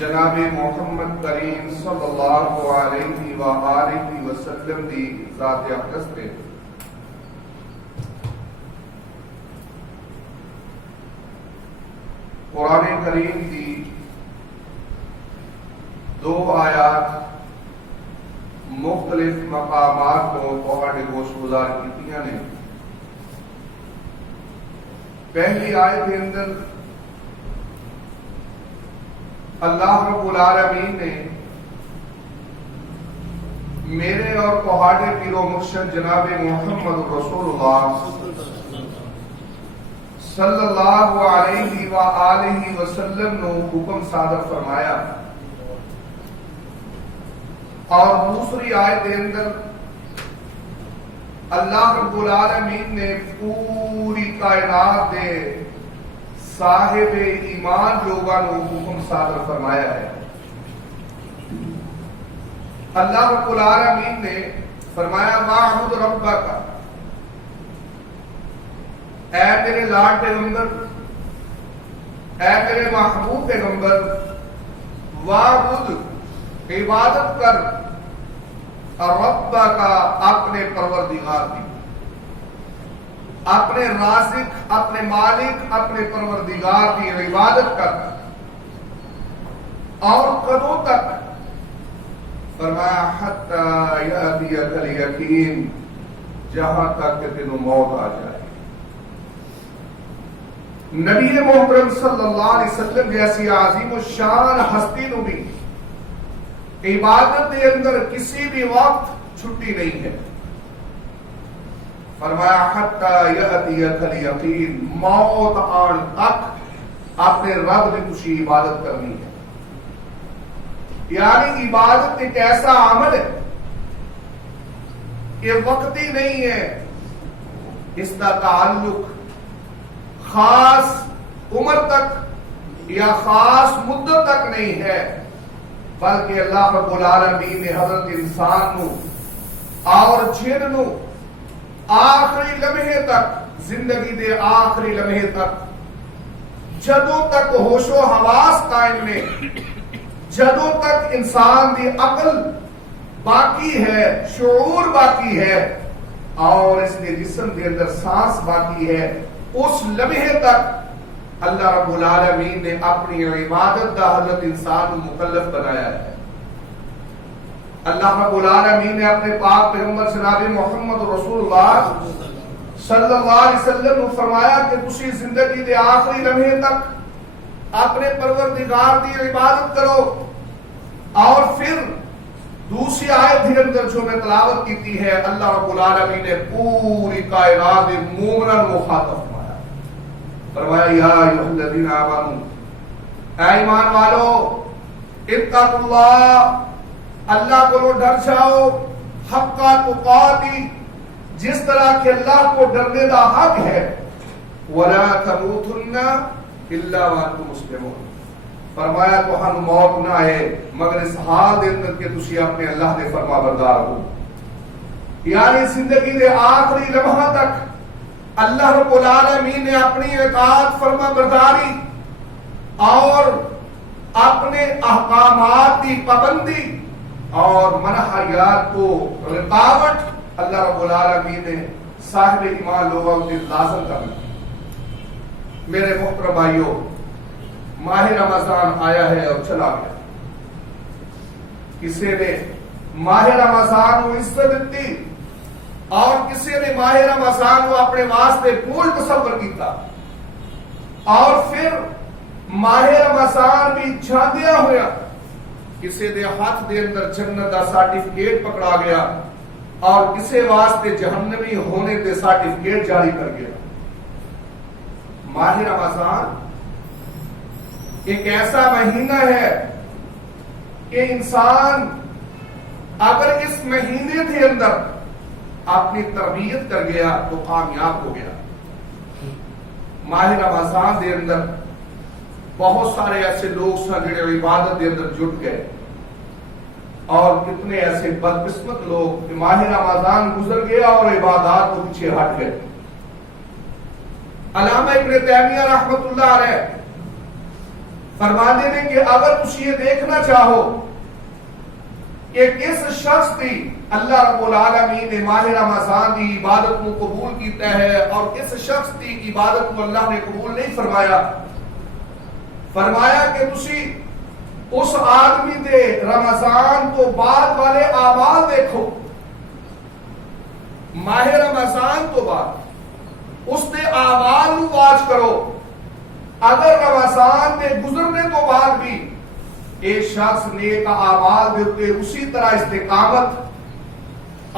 جناب محمد کریم صلی اللہ علیہ وآلہ وسلم دی ذات اقدس تے قرآن کریم دی دو آیات مختلف مقامات کو تواڈے گوش گزار کیتیاں نے۔ پہلی آیت کے اندر اللہ رب العالمین نے میرے اور تہاڈے پیر و مرشد جناب محمد رسول اللہ صلی اللہ علیہ وآلہ وسلم نو حکم صادر فرمایا، اور دوسری آیت کے اندر اللہ رب العالمین نے پوری کائنات دے صاحب ایمان لوگاں نو حکم صادر فرمایا ہے۔ اللہ رب العالمین نے فرمایا واعبد ربک، اے میرے لاڈ پیغمبر، اے میرے محبوب پیغمبر، واعبد عبادت کر ربک اپنے پروردگار کی، اپنے رازق، اپنے مالک، اپنے پروردگار کی عبادت کر۔ اور کدوں تک؟ فرمایا حتی یأتیک الیقین، جہاں تک کہ تینوں موت آ جائے۔ نبی محترم صلی اللہ علیہ وسلم جیسی عظیم الشان ہستی نو بھی عبادت کے اندر کسی بھی وقت چھٹی نہیں ہے۔ فرمایا حتی یأتیک الیقین، موت آن تک اپنے رب کی تسی عبادت کرنی ہے۔ یعنی عبادت ایک ایسا عمل ہے کہ وقتی نہیں ہے، اس کا تعلق خاص عمر تک یا خاص مدت تک نہیں ہے، بلکہ اللہ رب العالمین نے حضرت انسان نو اور جن نو آخری لمحے تک، زندگی دے آخری لمحے تک، جدوں تک ہوش و حواس قائم نے، جدوں تک انسان دی عقل باقی ہے، شعور باقی ہے، اور اس کے جسم کے اندر سانس باقی ہے، اس لمحے تک اللہ رب العالمین نے اپنی عبادت کا حضرت انسان کو مکلف بنایا ہے۔ اللہ رب العالمین نے اپنے پاک پیغمبر جناب محمد رسول اللہ صلی اللہ علیہ وسلم نے فرمایا کہ تسی زندگی دے آخری لمحے تک اپنے پروردگار دی عبادت کرو۔ اور پھر دوسری آیت کے اندر جو میں تلاوت کی ہے، اللہ رب العالمین نے پوری کائنات مومنوں کو مخاطب فرمایا یا ایھا الذین آمنوا، اے ایمان والو، اتقوا اللہ، اللہ کو ڈر جاؤ، حق تقاتی، جس طرح کہ اللہ کو ڈرنے کا حق ہے، ولا تموتن الا وانتم مسلمون۔ فرمایا تو ہم موت نہ آئے مگر اس حال دے اندر کہ تسی اپنے اللہ دے فرما بردار ہو۔ یعنی زندگی دے آخری لمحہ تک اللہ رب العالمین نے اپنی اطاعت فرما برداری اور اپنے احکامات کی پابندی اور منہیات کو رکاوٹ اللہ رب العالمین نے صاحب ایمان لوگوں سے لازم کرنا۔ میرے محترم بھائیوں، ماہ رمضان آیا ہے اور چلا گیا۔ کسی نے ماہ رمضان کو عزت دی اور کسی نے ماہ رمضان کو اپنے واسطے پول تصور کیتا، اور پھر ماہ رمضان بھی جاندیا ہویا کسی دے ہاتھ دے اندر جنت دا سرٹیفکیٹ پکڑا گیا اور کسی واسطے جہنمی ہونے دے سرٹیفکیٹ جاری کر گیا۔ ماہ رمضان ایک ایسا مہینہ ہے کہ انسان اگر اس مہینے کے اندر اپنی تربیت کر گیا تو کامیاب ہو گیا۔ ماہ رمضان دے اندر بہت سارے ایسے لوگ سن جڑے عبادت دے اندر جٹ گئے، اور کتنے ایسے بدقسمت لوگ کہ ماہ رمضان گزر گیا اور عبادات کو پیچھے ہٹ گئے۔ علامہ ابن تیمیہ رحمۃ اللہ علیہ فرماتے ہیں کہ اگر تسی یہ دیکھنا چاہو کہ کس شخص کی اللہ رب العالمین نے ماہ رمضان کی عبادت کو قبول کیتا ہے اور کس شخص کی عبادت کو اللہ نے قبول نہیں فرمایا، فرمایا کہ تسی اس آدمی دے رمضان تو بعد والے اعمال دیکھو، ماہ رمضان تو بعد اس دے اعمال نو واچ کرو، اگر رمضان دے گزرنے تو بعد بھی ایک شخص نیک اعمال دے اوپر اسی طرح استقامت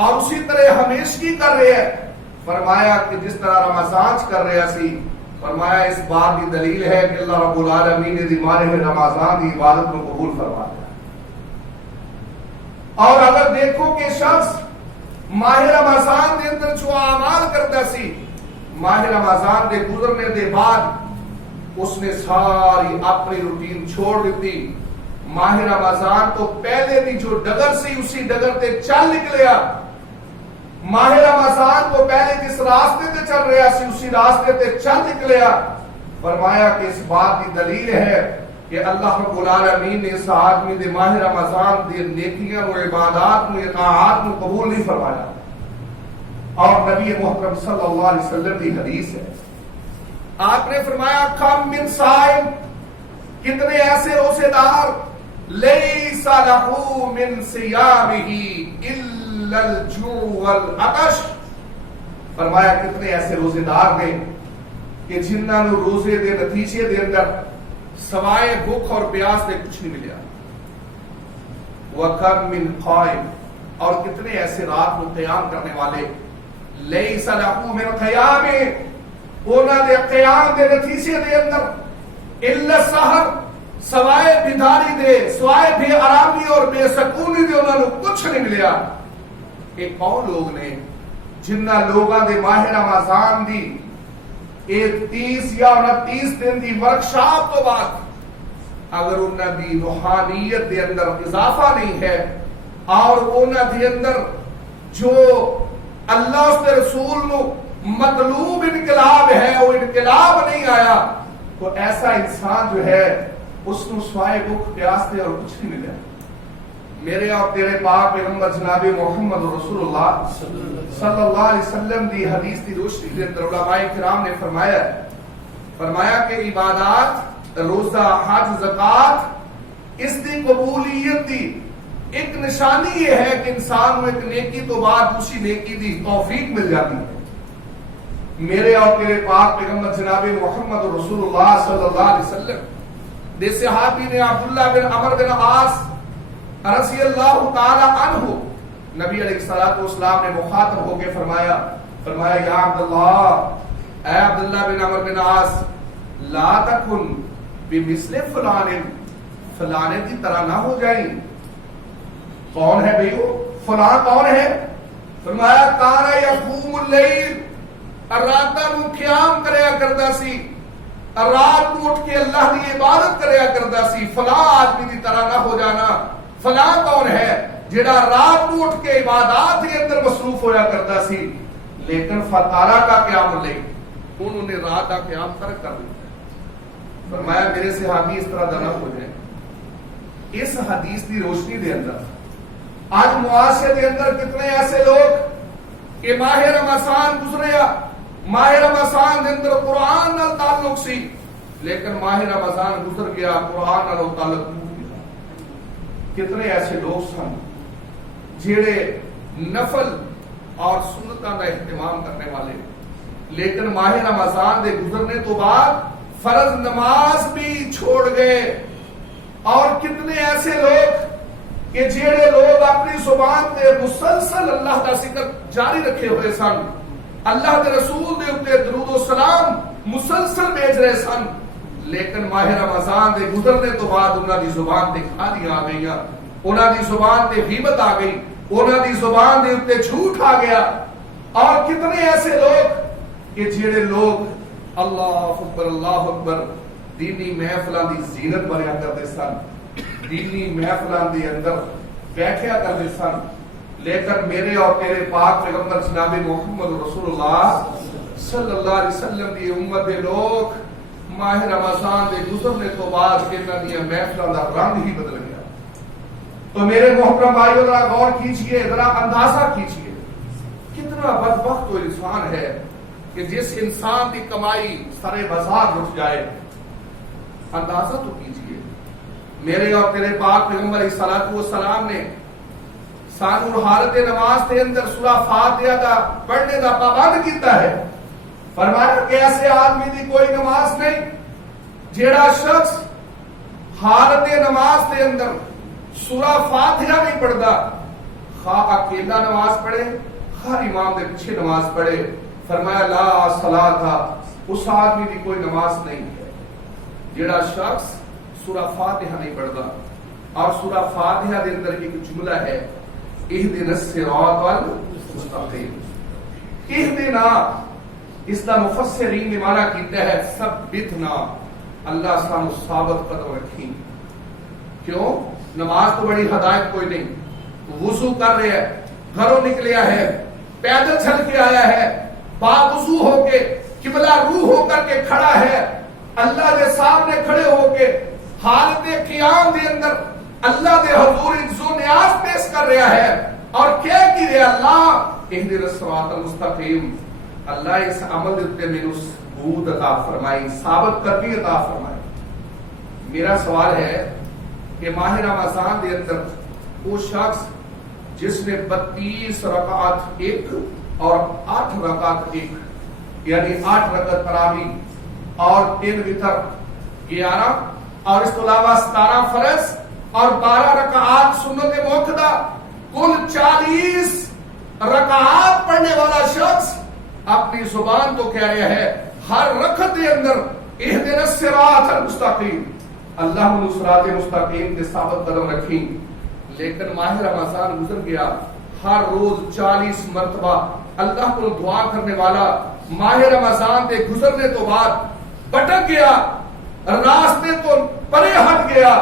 اور اسی طرح ہمیشگی کر رہے ہیں، فرمایا کہ جس طرح رمضان کر رہے سی، فرمایا اس بات کی دلیل ہے کہ اللہ رب العالمین نے ماہ رمضان کی عبادت کو قبول فرما دیا۔ اور اگر دیکھو کہ شخص ماہ رمضان کے اندر جو اعمال کرتا سی، ماہ رمضان کے گزرنے کے بعد اس نے ساری اپنی روٹین چھوڑ دیتی، ماہ رمضان تو پہلے بھی جو ڈگر سی اسی ڈگر تے چل نکلیا، ماہ رمضان تو پہلے جس راستے تے چل رہا سی اسی راستے تے چل نکلیا، فرمایا کہ اس بات کی دلیل ہے کہ اللہ رب العالمین نے اس آدمی دے ماہ رمضان دے نیکیاں و عبادات و اطاعات کو قبول نہیں فرمایا۔ اور نبی محترم صلی اللہ علیہ وسلم کی حدیث ہے، آپ نے فرمایا کم من صائم، کتنے ایسے روزے دار لیس لہ من صیامہ الا الجوع والعطش، فرمایا کتنے ایسے روزے دار نے کہ جنہاں نو روزے دے نتیجے دے اندر سوائے بھوک اور پیاس دے کچھ نہیں ملیا۔ وَكَمْ مِنْ قَائِمٍ، اور کتنے ایسے رات کو قیام کرنے والے لیس لہ من قیام، انہاں دے قیام دے نتیجے دے اندر الا السحر، سوائے بیداری دے، سوائے بے آرامی اور بے سکونی دے انہاں نو کچھ نہیں ملیا۔ یہ کون لوگ نے جنہ لوگاں دے ماہ رمضان دی 30 یا 29 دن دی ورکشاپ تو بعد اگر انہاں دی روحانیت دے اندر اضافہ نہیں ہے اور انہاں دے اندر جو اللہ اس کے رسول نو مطلوب انقلاب ہے وہ انقلاب نہیں آیا، تو ایسا انسان جو ہے اس کو سوائے بھوک پیاس دے اور کچھ نہیں ملے۔ میرے اور تیرے پاک پیغمبر جناب محمد رسول اللہ صلی اللہ علیہ وسلم دی حدیث کی روشنی کے اندر علماء کرام نے فرمایا کہ عبادات، روزہ، حج، زکات، اس دی قبولیت دی ایک نشانی یہ ہے کہ انسان کو ایک نیکی تو بعد دوسری نیکی دی توفیق مل جاتی ہے۔ میرے اور تیرے پاک پیغمبر جناب محمد رسول اللہ صلی اللہ علیہ وسلم دے صحابی نے عبداللہ بن عمر بن عاص رضی اللہ تعالی عنہ نبی علیہ الصلوۃ والسلام نے مخاطب ہو کے فرمایا یا عبداللہ، اے عبداللہ بن عمر بن عاص، لا تکن بمثل فلان، فلانے کی طرح نہ ہو جائیں۔ کون ہے بھائیو فلاں کون ہے؟ فرمایا کان یقوم اللیل، راتاں نو قیام کریا کردا سی، رات کو اٹھ کے اللہ کی عبادت کریا کردا سی، فلاں آدمی کی طرح نہ ہو جانا۔ فلاں کون ہے؟ جڑا رات کو اٹھ کے عبادات کے اندر مصروف ہویا کردا سی لیکن فتارہ کا قیام نہیں، انہوں نے رات کا قیام ترک کر دیا۔ فرمایا میرے صحابی اس طرح نہ ہو جائے۔ اس حدیث کی روشنی دے اندر آج معاشرے کے اندر کتنے ایسے لوگ کہ ماہ رمضان گزریا، ماہ رمضان کے اندر قرآن نال تعلق سی لیکن ماہ رمضان گزر گیا قرآن نال تعلق نہیں۔ کتنے ایسے لوگ سن جڑے نفل اور سنتاں کا اہتمام کرنے والے لیکن ماہ رمضان دے گزرنے تو بعد فرض نماز بھی چھوڑ گئے، اور کتنے ایسے لوگ کہ جڑے لوگ اپنی زبان تے مسلسل اللہ کا ذکر جاری رکھے ہوئے سن، اللہ کے رسول دے اوپر درود و سلام مسلسل بھیج رہے سن، لیکن ماہ رمضان دے گزرنے تو بعد انہاں دی زبان تے گالیاں آ گئیاں، انہاں دی زبان تے غیبت آ گئی، انہاں دی زبان دے اوپر جھوٹ آ گیا۔ اور کتنے ایسے لوگ کہ جڑے لوگ اللہ اکبر دینی محفلاں دی زینت بنیا کرتے سن، دینی محفلاں دے اندر بیٹھیا کرتے سن، لیکن میرے اور تیرے پاک پیغمبر جناب محمد رسول اللہ صلی اللہ علیہ وسلم دی امت دے لوگ ماہ رمضان کے گزرنے تو بعد انہاں دی محفلاں دا رنگ ہی بدل گیا. تو میرے محترم بھائیو ذرا غور کیجئے، ذرا اندازہ کیجئے کتنا بدبخت وہ انسان ہے کہ جس انسان کی کمائی سارے بازار لٹ جائے. اندازہ تو کیجئے میرے اور تیرے پاک پیغمبر علیہ الصلوۃ والسلام نے سانو حالت نماز کے اندر سورہ فاتحہ کا پڑھنے کا پابند کیتا ہے. فرمایا کہ ایسے آدمی کی کوئی نماز نہیں جیڑا شخص حالت نماز کے اندر سورہ فاتحہ نہیں پڑھتا، خواہ اکیلا نماز پڑھے خواہ امام کے پیچھے نماز پڑھے. فرمایا لا صلاۃ، اس آدمی کی کوئی نماز نہیں ہے جیڑا شخص سورہ فاتحہ نہیں پڑھتا. اور سورہ فاتحہ کے اندر ایک جملہ ہے اہدنا الصراط المستقیم. اہدنا اس کا مفسرین نے معنی کیتا ہے ثبتنا، اللہ سانو ثابت قدم رکھی. کیوں؟ نماز تو بڑی ہدایت کوئی نہیں. وضو کر رہے ہے، گھروں نکلیا ہے، پیدل چل کے آیا ہے، باوضو ہو کے قبلہ روح ہو کر کے کھڑا ہے، اللہ کے سامنے کھڑے ہو کے حالت قیام کے اندر اللہ دے حضور عزو نیاز پیش کر رہا ہے اور کہہ کی رہا اللہ اہدنا الصراط المستقیم. اللہ اس عمل دیتے میں اس ثبوت عطا فرمائی، ثابت کرنی عطا فرمائی. میرا سوال ہے کہ ماہ رمضان کے اندر وہ شخص جس نے 32 رکعت ایک اور 8 رکعت ایک یعنی 8 رکعت تراویح اور 3 وتر 11 اور اس کے علاوہ 17 فرض اور 12 رکعات سنت موقدہ کل 40 رکعات پڑھنے والا شخص اپنی زبان تو کہہ رہا ہے ہر رکعت کے اندر اہدنا الصراط المستقیم، اللہ صراط مستقیم کے ثابت قدم رکھی. لیکن ماہ رمضان گزر گیا، ہر روز 40 مرتبہ اللہ کو دعا کرنے والا ماہ رمضان کے گزرنے تو بعد بٹک گیا، راستے تو پرے ہٹ گیا،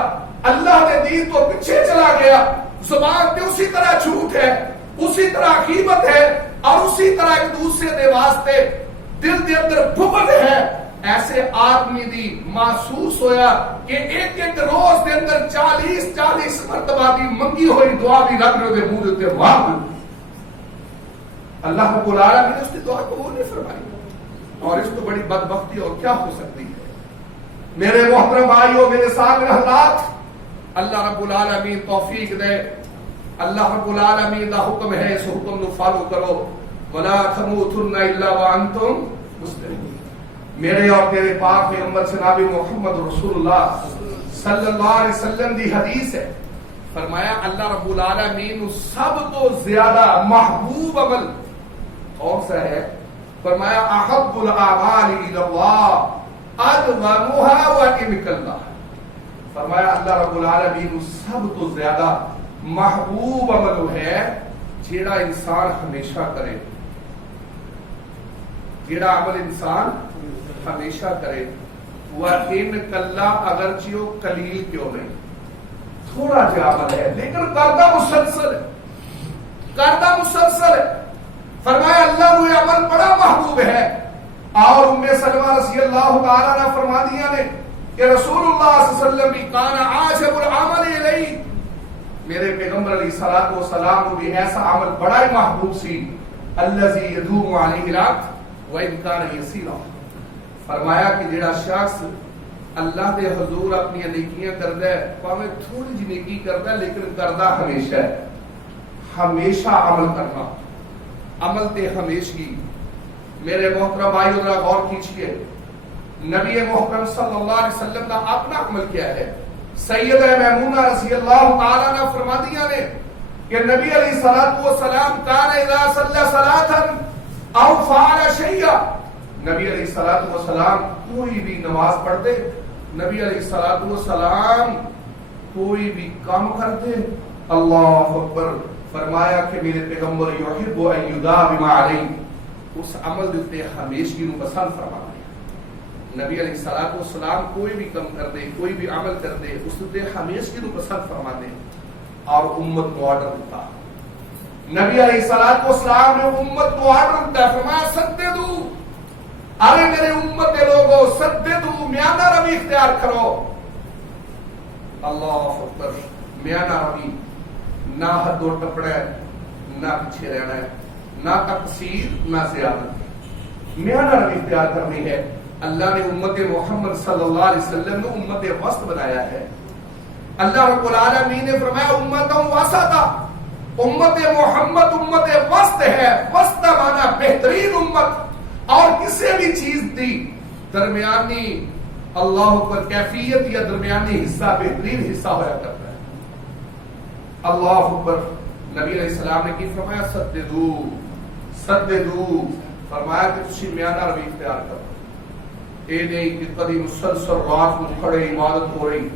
اللہ کے دین تو پیچھے چلا گیا. زبان پہ اسی طرح جھوٹ ہے، اسی طرح غیبت ہے اور اسی طرح ایک دوسرے کے واسطے دل کے اندر بغض ہے. ایسے آدمی دی محسوس ہویا کہ ایک ایک روز دے اندر 40 مرتبہ دی منگی ہوئی دعا بھی رب نے منہ دیتے مانگ. اللہ رب العالمین نے اس کی دعا قبول نہیں فرمائی اور اس تو بڑی بدبختی اور کیا ہو سکتی ہے. میرے محترم بھائیوں، میرے سامنے حضرات، اللہ رب العالمین توفیق دے. اللہ رب العالمین کا حکم ہے، اس حکم کو فالو کرو. ولا تموتن الا وانتم مسلمون. میرے اور تیرے پاک پیغمبر جناب محمد رسول اللہ صلی اللہ علیہ وسلم دی حدیث ہے. فرمایا اللہ رب العالمین سب تو زیادہ محبوب عمل کون سا ہے؟ فرمایا احب الاعمال الی اللہ ادومها وان کلا. فرمایا اللہ رب العالمین سب تو زیادہ محبوب عمل ہے جیڑا انسان ہمیشہ کرے، جیڑا عمل انسان ہمیشہ کرے. وَإِن کَلَّا اگرچہ وہ قلیل کیوں نہیں، تھوڑا جا عمل ہے لیکن کردہ مسلسل ہے، کردہ مسلسل ہے. فرمایا اللہ کو یہ عمل بڑا محبوب ہے. اور ام سلمہ رضی اللہ تعالیٰ نے فرما دیا نے کہ رسول اللہ صلی اللہ علیہ وسلم بھی کانا عاجب العمل الیہ، میرے پیغمبر علیہ الصلوۃ والسلام کو بھی ایسا عمل بڑا ہی محبوب سی الذی یدوم علیہ الاجر وان کان یسیرا. فرمایا کہ جڑا شخص اللہ دے حضور اپنی نیکیاں کردا ہے، پاویں تھوڑی جی نیکی کردا ہے لیکن کردا ہمیشہ ہے. ہمیشہ عمل کرنا، عمل تے ہمیشگی. میرے محترم بھائیو ذرا غور کیجیے، نبی محترم صلی اللہ علیہ وسلم کا اپنا عمل کیا ہے. سیدہ میمونہ رضی اللہ تعالیٰ عنہ فرما دیا نے کہ نبی علیہ الصلوۃ والسلام کان اذا صلی صلاۃ او فعل شیئا، نبی علیہ الصلوۃ والسلام کوئی بھی نماز پڑھتے، نبی علیہ الصلوۃ والسلام کوئی بھی کام کرتے، اللہ اکبر، فرمایا کہ میرے پیغمبر یحب ان یداوم علیہ، اس عمل دیتے ہمیشگی نو پسند فرمایا. نبی علیہ الصلوۃ والسلام کوئی بھی کم کر دے، کوئی بھی عمل کر دے، اس تے ہمیشگی نو پسند فرما دے. اور امت کو آرڈر دیتا، نبی علیہ الصلوۃ والسلام نے امت کو آرڈر دیتا، فرمایا سددو، ارے میرے امت کے لوگوں سددو میانہ روی اختیار کرو. اللہ اکبر. میانہ روی نہ حد و ٹپڑا ہے، نہ پیچھے رہنا ہے، نہ تقصیر نہ زیادت. میانہ روی اختیار کرنی ہے. اللہ نے امت محمد صلی اللہ علیہ وسلم کو امت وسط بنایا ہے. اللہ رب العالمین نے فرمایا امتوں وسطا، امت محمد امت وسط ہے. وسط مانا بہترین امت، اور کسی بھی چیز دی درمیانی اللہ پر کیفیت یا درمیانی حصہ بہترین حصہ ہوا کرتا ہے. اللہ اکبر. نبی علیہ السلام نے کی فرمایا سددو سددو، فرمایا کہ تسی میانہ روی اختیار کرو. اے نہیں کہ کبھی مسلسل رات میں کھڑے عبادت ہو رہی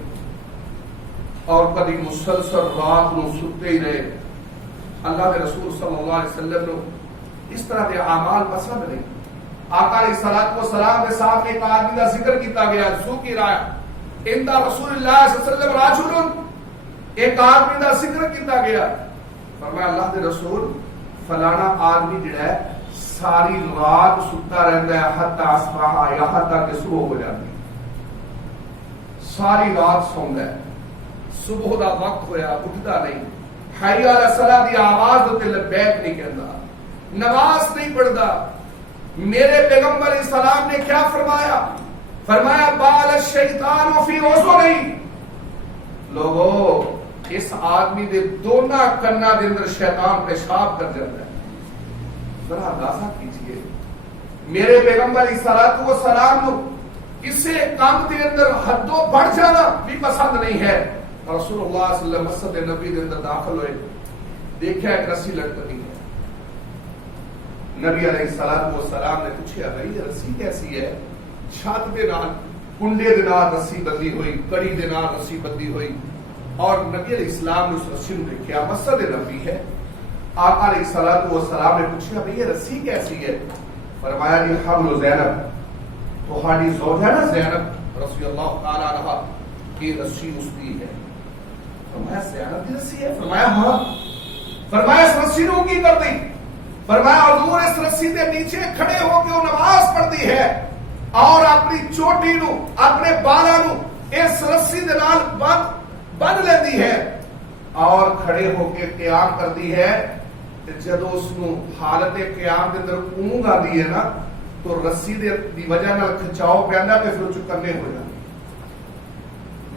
اور کبھی مسلسل رات میں ستے ہی رہے. اللہ کے رسول صلی اللہ علیہ وسلم نے اس طرح کے اعمال پسند نہیں. آقا علیہ الصلوۃ والسلام کے سامنے ایک آدمی کا ذکر کیتا گیا، سو کی رائے ان رسول اللہ صلی اللہ علیہ وسلم راجل، ایک آدمی کا ذکر کیتا گیا. فرمایا اللہ کے رسول فلانا آدمی جڑا ہے ساری رات ستا رہتا ہے حتی اصبح، یہاں تک کہ صبح ہو جاتی. ساری رات سوندا ہے، صبح دا وقت ہویا اٹھتا نہیں، حی علی الصلاۃ دی آواز تے لبیک نہیں کہندا، نماز نہیں پڑھتا. میرے پیغمبر علیہ السلام نے کیا فرمایا؟ فرمایا بال الشیطان فی اذنی. لوگوں اس آدمی دے دونوں کنا دے اندر شیطان پیشاب کر جاتا ہے. ذرا اندازہ کیجئے میرے پیغمبر علیہ الصلوۃ والسلام کو کسی کام دے اندر حدوں بڑھ جانا بھی پسند نہیں ہے. رسول اللہ صلی اللہ علیہ وسلم مسجد نبی دے اندر داخل ہوئے، دیکھا ایک رسی لٹکی ہے. نبی علیہ الصلوۃ والسلام نے پوچھا بھائی یہ رسی کیسی ہے؟ چھت دے نال کنڈے دے نال رسی بندھی ہوئی، کڑی دے نال رسی بندھی ہوئی. اور نبی علیہ السلام نے اس رسی کو دیکھا، مسجد نبی ہے. آقا علیہ الصلوۃ والسلام نے پوچھا بھائی یہ رسی کیسی ہے؟ فرمایا یہ حبل زینب، تہاڈی زوجہ نا زینب رضی اللہ تعالی عنہا کی رسی اس کی ہے. فرمایا زینب کی رسی ہے؟ فرمایا ہاں. فرمایا اس رسی کو کی کر دی؟ فرمایا حضور اس رسی کے نیچے کھڑے ہو کے وہ نماز پڑھتی ہے اور اپنی چوٹی نو اپنے بالا نو اس رسی دے نال بند لیندی ہے اور کھڑے ہو کے قیام کرتی ہے. جدو اس نو حالت قیام کے اندر اونگ آتی ہے نا تو رسی دی وجہ نال کھچاؤ پیندا تے پھر چکنے ہو جاتی.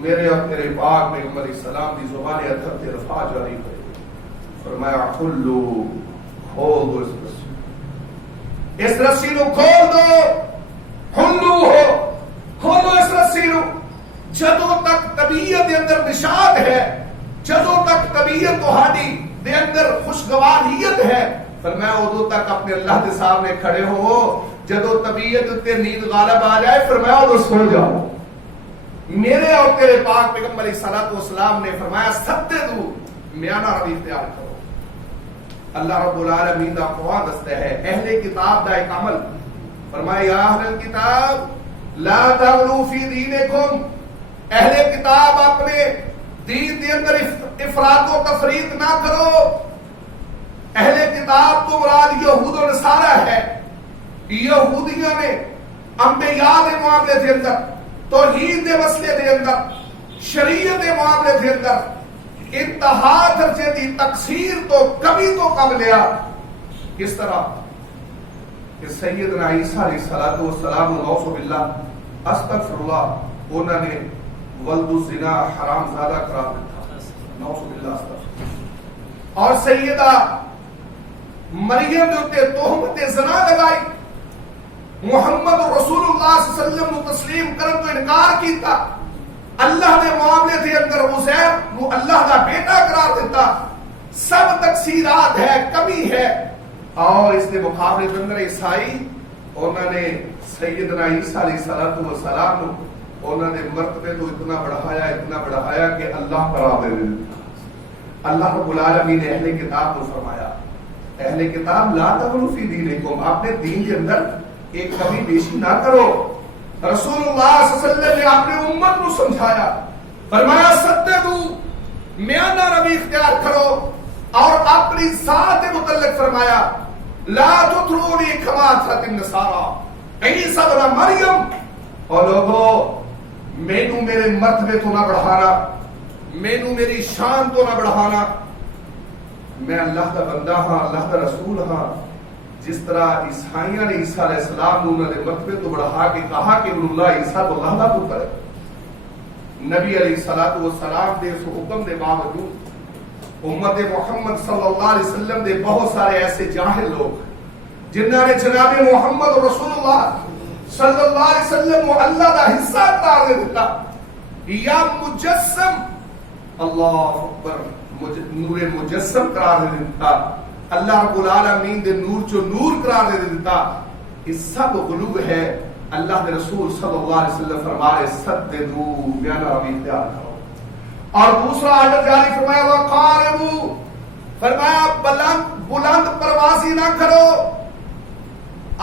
میرے اور تیرے پاک پیغمبر علیہ السلام دی زبان اطہر تے رفع جاری ہوئی. فرمایا کھولو، کھول دو اس رسی، اس رسی نو کھول دو. کھلو ہو، کھولو اس رسی نو. جدوں تک طبیعت دے اندر نشاط ہے، جدوں تک طبیعت تہاڈی دے اندر خوشگواریت ہے، فرمایا ادو تک اپنے اللہ کے سامنے کھڑے ہو. جدو طبیعت تے نیند غالب آ جائے فرمایا ادو سو جاؤ. میرے اور تیرے پاک پیغمبر علیہ الصلوۃ والسلام نے فرمایا سددو، میانہ روی اختیار کرو. اللہ رب العالمین دا قرآن دستا ہے اہل کتاب دا ایک عمل. فرمایا یا اہل الکتاب لا تغلوا فی دینکم، اہل کتاب اپنے دین دے اندر افراط و تفریط نہ کرو. اہل کتاب تو مراد یہود و نصارہ ہے. یہودیوں نے انبیاء کے معاملے کے اندر، توحید کے مسئلے کے اندر، شریعت کے معاملے کے اندر انتہا درجے کی تقصیر تو کبھی تو کم لیا. کس طرح کہ سیدنا عیسیٰ علیہ الصلوۃ والسلام نعوذ باللہ استغفر اللہ انہوں نے ولد الزنا حرام زادہ قرار دیتا، نعوذ باللہ استغفر. اور سیدہ مریم کے اوپر تہمت زنا لگائی، محمد رسول اللہ صلی اللہ علیہ وسلم کو تسلیم کرن تو انکار کیتا. اللہ نے معاملے کے اندر عزیر کو اللہ کا بیٹا قرار دیتا. سب تقصیرات ہے، کمی ہے. اور اس کے مقابلے کے اندر عیسائی انہوں نے سیدنا عیسیٰ علیہ الصلوۃ والسلام انہوں نے مرتبے کو اتنا بڑھایا کہ اللہ قرار دے دیتا. اللہ رب العالمین نے اہل کتاب کو فرمایا اہل کتاب لا تغلوا فی دینکم، اپنے دین کے اندر ایک کمی بیشی نہ کرو. رسول اللہ صلی اللہ علیہ وسلم نے اپنے امت کو سمجھایا، فرمایا سددو، میانہ روی اختیار کرو. اور اپنی ذات متعلق فرمایا لا تطرونی کما اطرت النصارى، عیسیٰ ابن مریم، اور لوگوں مینو میرے مرتبے تو نہ بڑھانا، مینو میری شان تو نہ بڑھانا، میں اللہ کا بندہ ہاں، اللہ کا رسول ہاں۔ جس طرح عیسائیاں نے عیسیٰ علیہ السلام نے انہوں نے مرتبے تو بڑھا کے کہا کہ ابن اللہ عیسیٰ تو اللہ کا پتر ہے، نبی علیہ الصلوۃ والسلام دے اس حکم دے باوجود امت محمد صلی اللہ علیہ وسلم دے بہت سارے ایسے جاہل لوگ جنہوں نے جناب محمد رسول اللہ صلی اللہ علیہ وسلم کو اللہ دا حصہ قرار دے دیتا، یا مجسم، اللہ اکبر، نور مجسم قرار دے دیتا، اللہ رب العالمین دے نور چو نور قرار دے دیتا۔ اس سب غلو ہے۔ اللہ دے رسول صلی اللہ علیہ وسلم فرمائے سددو، میانا ابھی اختیار کرو۔ اور دوسرا آرڈر جاری فرمایا وقاربو، فرمایا بلند پروازی نہ کرو،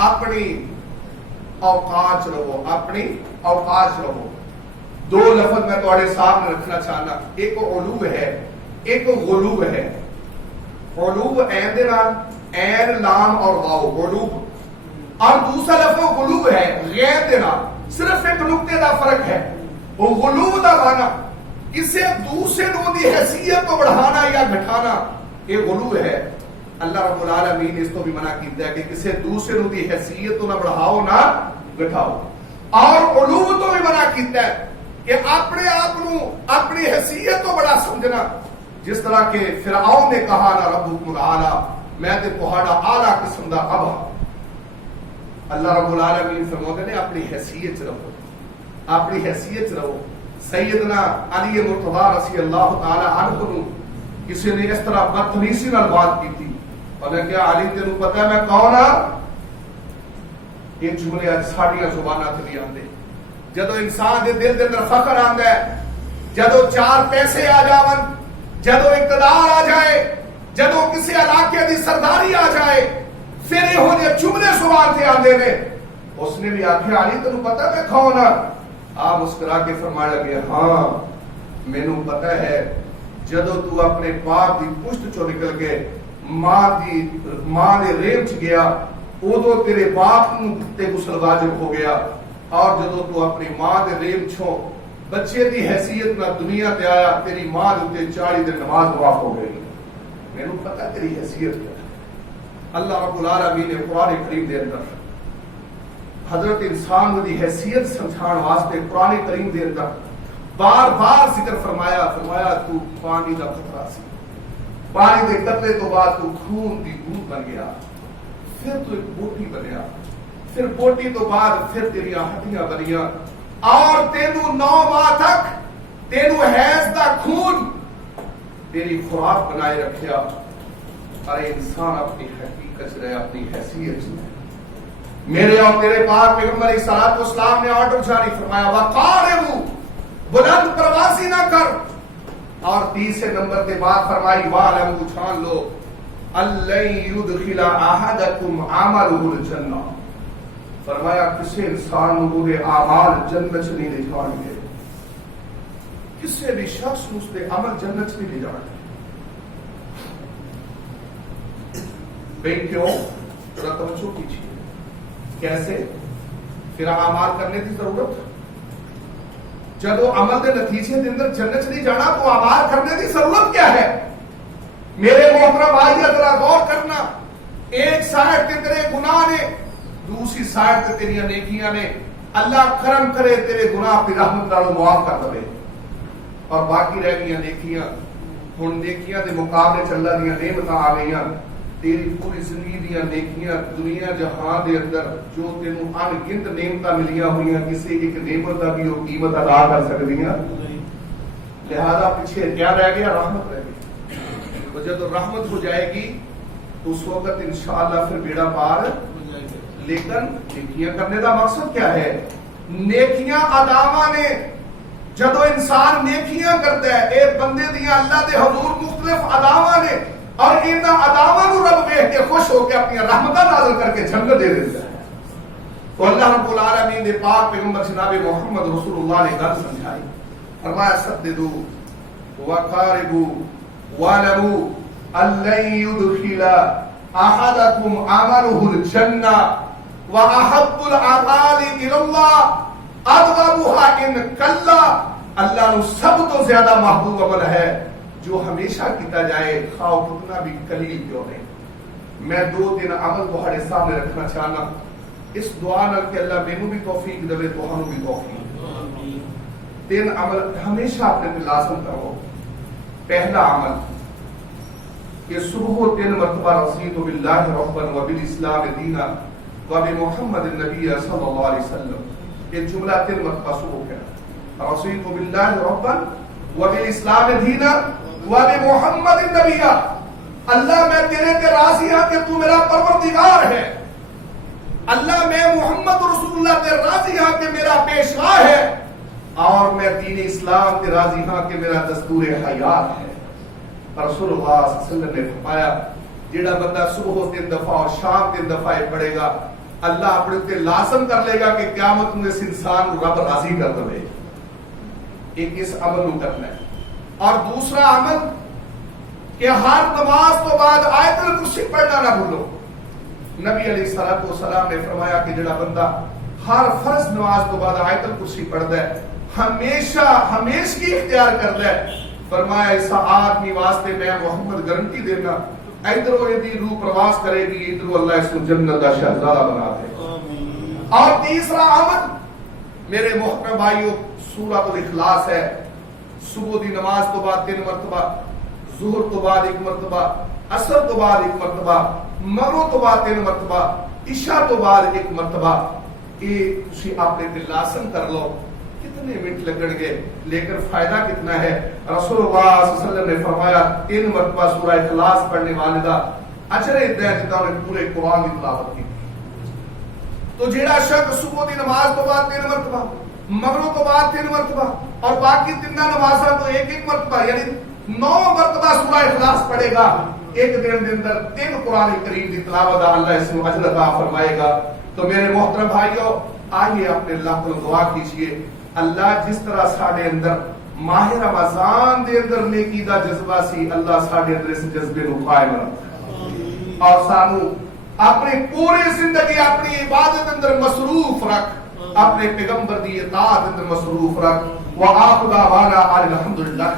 اپنی اوقات رہو، اپنی اوقات رہو۔ دو لفظ میں تھوڑے سامنے رکھنا چاہنا، ایک علو ہے، ایک غلو ہے۔ علو عین دے نال، عین لام اور واو، علو، اور دوسرا لفظ غلو ہے غیر دے نال، صرف ایک نقطے دا فرق ہے۔ وہ غلو دا معنی کسی دوسرے نو دی حیثیت کو بڑھانا یا گھٹانا، یہ غلو ہے۔ اللہ رب العالمین اس کو بھی منع کیتا ہے کہ کسی دوسرے نو دی حیثیت کو نہ بڑھاؤ نہ گھٹاؤ، اور علو تو بھی منع کیتا ہے کہ اپنے آپ نو اپنی حیثیت کو بڑا سمجھنا، جس طرح کہ فرعون نے کہا نا ربکم الاعلی، میں تے تہاڈا اعلی قسم دا رب ہاں۔ اللہ رب العالمین فرماتے ہیں اپنی حیثیت رہو، اپنی حیثیت رہو۔ سیدنا علی مرتضی رضی اللہ تعالی عنہ نو کسی نے اس طرح بدتمیزی نال بات کی تھی، اور نے کہا علی تینوں پتہ ہے میں کون ہاں؟ یہ جملے اج ساڈیاں زباناں تے نہیں آندے۔ جدوں انسان دے دل دے اندر فخر آندا ہے، جدوں چار پیسے آ جاون، جدوں اقتدار آ جائے، جدوں کسی علاقے دی سرداری آ جائے، پھر یہ ہونے جملے زبان تے آندے نے۔ اس نے بھی آکھیا علی تینوں پتہ میں کون ہاں؟ آپ مسکرا کے فرمانے لگے ہاں مینوں پتہ ہے، جدوں تو اپنے باپ دی پشت چوں نکل کے ماں دے ریم چ گیا، ادو تیرے باپ تے غسل واجب ہو گیا، اور جدوں تو اپنی ماں دے ریم چھوں بچے دی حیثیت نہ دنیا تے آیا، تیری ماں دے 40 دن نماز معاف ہو گئی۔ مینوں پتہ تیری حیثیت کیا ہے۔ اللہ رب العالمین نے قرآن کریم دے اندر حضرت انسان دی حیثیت سمجھان واسطے قرآن کریم دے اندر بار بار ذکر فرمایا تو پانی دا قطرہ سی، پانی دے قطرے تو بعد تو خون دی بوند بن گیا، پھر تو ایک بوٹی بنیا، پھر بوٹی تو بعد پھر تیری ہڈیاں بنیاں، اور تینوں 9 ماہ تک تینوں حیض دا خون تیری خوراک بنائے رکھیا۔ ارے انسان اپنی حقیقت رہے، اپنی حیثیت سے۔ میرے اور تیرے پاک پیغمبر علیہ الصلوۃ والسلام نے آرڈر جاری فرمایا وقاربو، بلند پروازی نہ کر، اور تیسرے نمبر کے بعد فرمائی وَاعْلَمُوا، جان لو أَلَّن يُدْخِلَ أَحَدَكُمْ عَمَلُهُ الْجَنَّةَ، فرمایا کسی انسان نو دے اعمال جنت نہیں لے جان گے، کسی بھی شخص اس دے عمل جنت نہیں لے جان گے۔ بھئی کیوں؟ ذرا توجہ کیجیے، کیسے؟ پھر اعمال کرنے کی ضرورت، جدو عمل دے نتیجے دے اندر جنت نہیں جانا تو اعمال کرنے کی ضرورت کیا ہے؟ میرے محترم بھائی ذرا غور کرنا، ایک سائڈ تے تیرے گناہ نے، دوسری سائڈ تے تیری نیکیاں نے۔ اللہ کرم کرے تیرے گناہ اپنی رحمت نال معاف کر دے، اور باقی رہ گئی نیکیاں۔ ہن نیکیاں دے مقابلے چ اللہ دیاں نعمتاں آ گئیاں، تیری پوری زندگی دیاں نیکیاں دنیا جہاں دے اندر جو تینوں ان گنت نعمتاں ملیاں ہوئیاں، کسی ایک نعمت دا بھی وہ قیمت ادا کر سکدیاں، لہذا پیچھے کیا رہ گیا؟ رحمت رہ گئی۔ تو جب رحمت ہو جائے گی تو اس وقت انشاءاللہ پھر بیڑا پار۔ لیکن نیکیاں کرنے کا مقصد کیا ہے؟ نیکیاں اداواں نے، جدو انسان نیکیاں کرتا ہے ایک بندے دیاں اللہ دے حضور مختلف اداواں نے، اور ان اداواں کو رب دیکھ کے خوش ہو کے اپنی رحمتاں نازل کر کے جنت دے دیتا ہے۔ تو اللہ رب العالمین نے پاک پیغمبر جناب محمد رسول اللہ نے گل سمجھائی، فرمایا سددو وقاربو وَاعْلَمُوا أَن لَّن يُدْخِلَ أَحَدَكُمْ عَمَلُهُ الْجَنَّةَ، وَأَحَبُّ الْأَعْمَالِ إِلَى اللَّهِ أَدْوَمُهَا إِن كَلَّا اللہ نو سب تو زیادہ محبوب عمل ہے جو ہمیشہ کیتا جائے خواہ کتنا بھی قلیل کیوں نہیں۔ میں 2-3 عمل تہاڈے سامنے رکھنا چاہنا، اس دعا نال کہ اللہ مینوں بھی توفیق دے تہانوں بھی توفیق۔ 3 عمل ہمیشہ اپنے دل لازم کرو۔ پہلا عمل کہ صبح 3 مرتبہ رضیت باللہ ربا وبالاسلام دینا وبمحمد النبی صلی اللہ علیہ وسلم، یہ جملہ 3 مرتبہ صبح کہنا، رضیت باللہ ربا وبالاسلام دینا وبمحمد النبی، اللہ میں تیرے پہ راضی ہوں کہ تو میرا پروردگار ہے، اللہ میں محمد رسول اللہ تے راضی ہوں کہ میرا پیشوا ہے، اور میں دین اسلام تے راضی ہوں کہ میرا دستور حیات ہے۔ رسول اللہ صلی اللہ علیہ وسلم نے فرمایا جیڑا بندہ صبح 3 دفعہ اور شام 3 دفعہ پڑھے گا، اللہ اپنے تے لازم کر لے گا کہ قیامت میں اس انسان کو رب راضی کر دے۔ ایک اس عمل کو کرنا ہے۔ اور دوسرا عمل کہ ہر نماز تو بعد آیت الکرسی پڑھنا نہ بھولو۔ نبی علیہ الصلوۃ والسلام نے فرمایا کہ جڑا بندہ ہر فرض نماز تو بعد آیت الکرسی پڑھتا ہے، ہمیشہ اختیار کرتا ہے، فرمایا اس آدمی واسطے میں محمد گارنٹی دینا، ادھر یہ روح پرواز کرے گی، ادھر اللہ اس کو جنت کا شہزادہ بنا دے۔ اور تیسرا عمل میرے محترم بھائیو سورۃ الاخلاص ہے۔ صبح دی نماز تو بعد 3 مرتبہ، ظہر تو بعد 1 مرتبہ، عصر تو بعد 1 مرتبہ، مغرب تو بعد 3 مرتبہ، عشاء تو بعد 1 مرتبہ، یہ تسی اپنے دل لازم کر لو۔ کتنے منٹ لگن گے لیکن فائدہ کتنا ہے۔ رسول اللہ صلی اللہ علیہ وسلم نے فرمایا 3 مرتبہ سورہ اخلاص پڑھنے والے دا اجر اتنا ہے جتنا انہیں پورے قرآن کی تلاوت کی۔ تو جیڑا شخص صبح دی نماز تو بعد 3 مرتبہ، مغرب تو بعد 3 مرتبہ، اور باقی 3 نمازاں تو 1 مرتبہ، یعنی 9 مرتبہ سورہ اخلاص پڑھے گا، ایک دن دے اندر 3 قرآن کریم کی تلاوت اللہ اس کو اجر عطا فرمائے گا۔ تو میرے محترم بھائیو آئیے اپنے اللہ کو دعا کیجیے، اللہ جس طرح ساڈے اندر ماہ رمضان دے اندر نیکی دا جذبہ سی، اللہ ساڈے اندر اس جذبے کو قائم رکھ، اور سانو اپنی پوری زندگی اپنی عبادت اندر مصروف رکھ، اپنے پیغمبر دی اطاعت اندر مصروف رکھ۔ وآخر دعوانا الحمدللہ۔